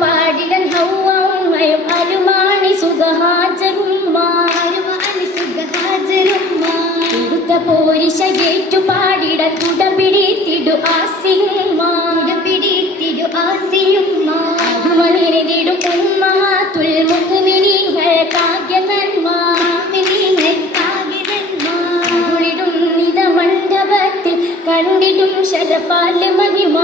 പാടിടൻ ഹൗവായും അരുമാണി സുഖഹാജരുത്ത പോരിശയേറ്റു പാടിടൻ കുടപിടിത്തിടു ആസിയുമാടുമണിടും ഉമ്മത്തുൽ മുഅ്മിനീങ്ങൾ കാഗ്യനന്മാളിടും നിത മണ്ഡപത്തിൽ കണ്ടിടും ശരഫാല് മഹിമ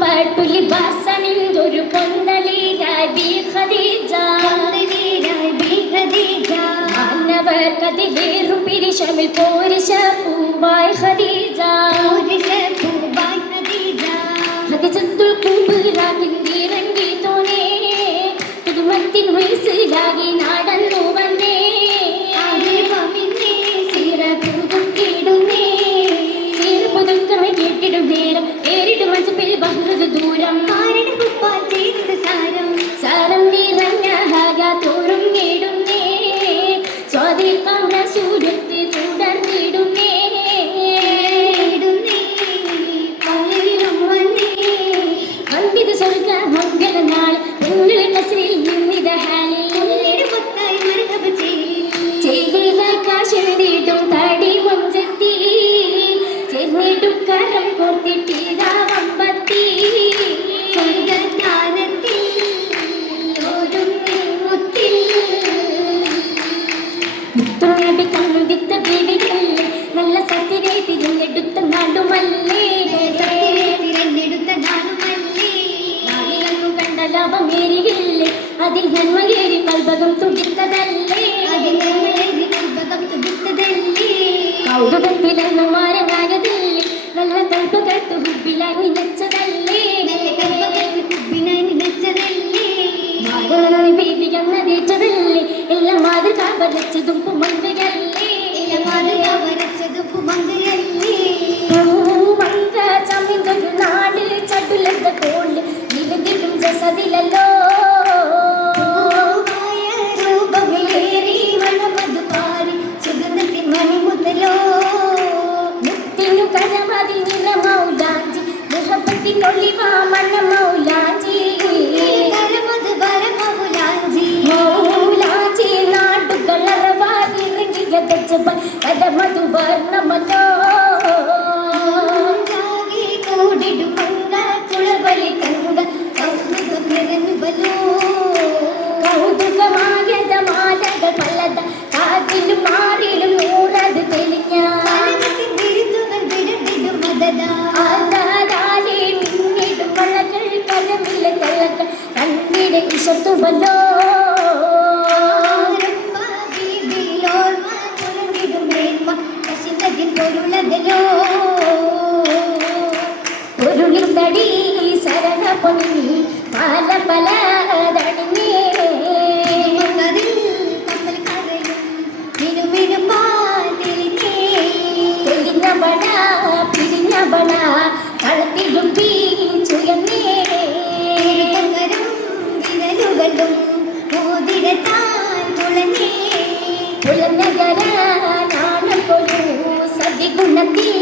പട്ടു ലിബാസണിന്തൊരു പൊന്തലീരായി ഖദീജ മാനവർക്കതി വേറു പിരിശമിൽ പോരിശ പൂവായ് ഖദീജ ഖദീജത്തുൽ കുബ്രാകിന്ദിരണ്ടി തോനേ പുതുമത്തിൻ വയസ്സിലാകി നടന്നു വന്നേ കേട്ടിടും നേരം ഏറിടും മജപ്പിൽ ബഹുറു ദൂരം സാരം നിറഞ്ഞ തോറും നേടുന്നേ സ്വാതിക്കാം സൂര്യത്ത് തുടർന്നിടുന്നേ വന്ദിത സ്വർഗ മംഗള നാൾ ഉള്ളിൽ കസരിൽ നിന്നിത ഹാലിൽ കാശെഴുതിയിട്ടും തടി മൊഞ്ചത്തി ചേർന്നിട്ടും കരം കോർത്തിട്ടീതാ വമ്പത്തി സ്വർഗാനത്തിൽ മുത്തിൽ മുത്തുനബി കണ്ണുടിത്ത ബീവികൾ നല്ല സത്യരെ തിരഞ്ഞെടുത്ത നാടുമല്ലേ നാളിലൊന്നു കണ്ട ലാഭമേറിയില്ലേ അതിൽ നന്മയേറി കൽബകം തുടിത്തതല്ലേ കൗതുകത്തിലൊന്നും മാരനായതില്ലേ നല്ല കൽപ്പകത്ത് ഹുബിലായി നിലച്ചതല്ലേ മാതളി ബീവി എന്നതേറ്റതല്ലേ എല്ലാം മാതൃക വരച്ചതും പുമന്തയല്ലേ പൂമന്ത ചമിന്തൊരു നാടിൽ ചടുലത കോള് നിലതിടും ജസ മതിലല്ലോ രൂപമേറി മണമതു പാരി സുഗന്ധത്തിൻ മണിമുതലോ മുത്തിനു കരമതിൽ നിറമൗലാഞ്ചി മുഹബത്തിനൊളിവാ മണ്ണ മൗലാഞ്ചി കരമത് വരമൗലാഞ്ചി മൗലാഞ്ചി നാടുകളറവാതിറങ്ങിയ ദജബൽ കഥമതു വർണ്ണമല്ലോ കൂടിടുമങ്ക കുളവലി കങ്ക കൗതുക നിറഞ്ഞുവല്ലോ കൗതുകമായത മാലകൾ പലത കാതിലും മാറിലും നൂറത് തെളിഞ്ഞ വിരുന്നുകൾ വിരണ്ടിടും മതദാലേ മിന്നിടും മഴകൾ കരമില്ല കള്ളകൾ കണ്ണിടെ ഇഷത്തുവല്ലോ പൊരുളിത്തടി സരഹ പൊന്നി പല പല തടിഞ്ഞേ തെളിഞ്ഞ പട പിരിഞ്ഞ പട കളത്തിലും പീച്ചുയർന്നേ വിരലുകളും മോതിരത്താൽ തുളഞ്ഞേ പുലഞ്ഞകര നാണപ്പൊരു സതിഗുണത്തിൽ